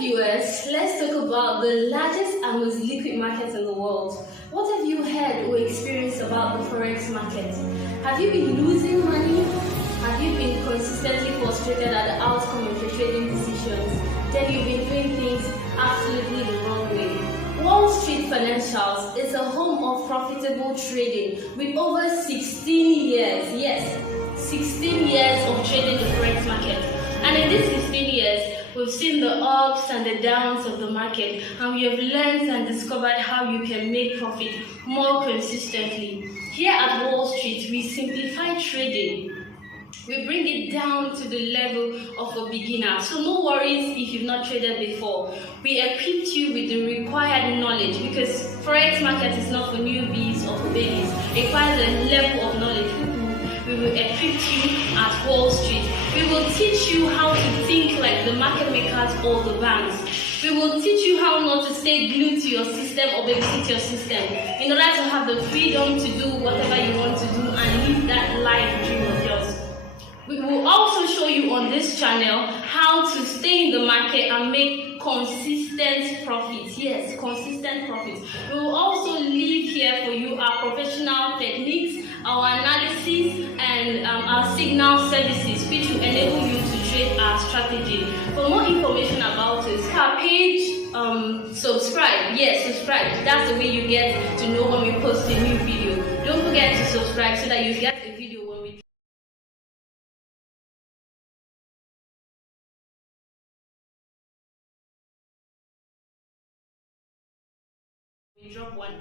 viewers, let's talk about the largest and most liquid market in the world. What have you heard or experienced about the Forex market? Have you been losing money? Have you been consistently frustrated at the outcome of your trading decisions? Then you've been doing things absolutely the wrong way. Wall Street Financials is a home of profitable trading with over 16 years, yes, 16 years of trading the Forex market. And in these 16 years, we've seen the ups and the downs of the market, and we have learned and discovered how you can make profit more consistently. Here at Wall Street, we simplify trading. We bring it down to the level of a beginner. So no worries if you've not traded before. We equipped you with the required knowledge, because Forex market is not for newbies or for babies. It requires a level of knowledge. We will equip you at Wall Street. We will teach you how to think like the market makers or the banks. We will teach you how not to stay glued to your system or babysit your system, in order to have the freedom to do whatever you want to do and live that life dream of yours. We will also show you on this channel how to stay in the market and make consistent profits. Yes, consistent profits. We will also leave here for you our professional techniques, our analysis, and our signal services, which will enable you to trade our strategy. For more information about us, our page, subscribe. Yes, subscribe. That's the way you get to know when we post a new video. Don't forget to subscribe so that you get a video when we drop one.